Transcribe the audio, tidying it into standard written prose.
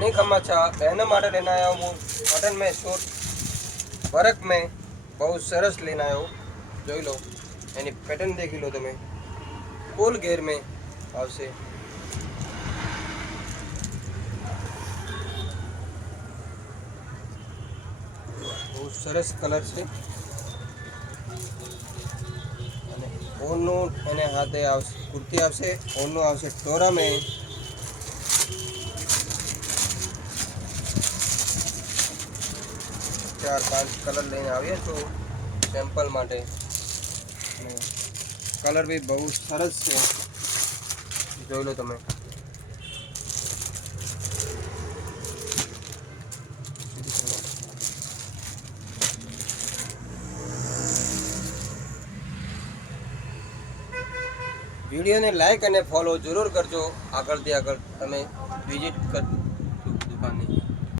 घनी खमाचा बहनों माटे लेना आया हूँ। कॉटन में सूट वर्क में बहुत सरस लेना आया हूँ। જોઈ લો એની પેટર્ન દેખી લો તમે ફૂલ ઘેર में આવશે। बहुत સરસ કલર છે અને ઓનનું એને હાથે આવશે કુર્તી આવશે ઓનનું આવશે ટોરા में 4-5 કલર લઈને આવ્યા છો સેમ્પલ માટે। कलर भी बहुत सरस है જોઈ લો તમે। वीडियो ने लाइक અને ફોલો જરૂર કરજો। આગળથી આગળ તમે વિઝિટ કરજો દુકાને।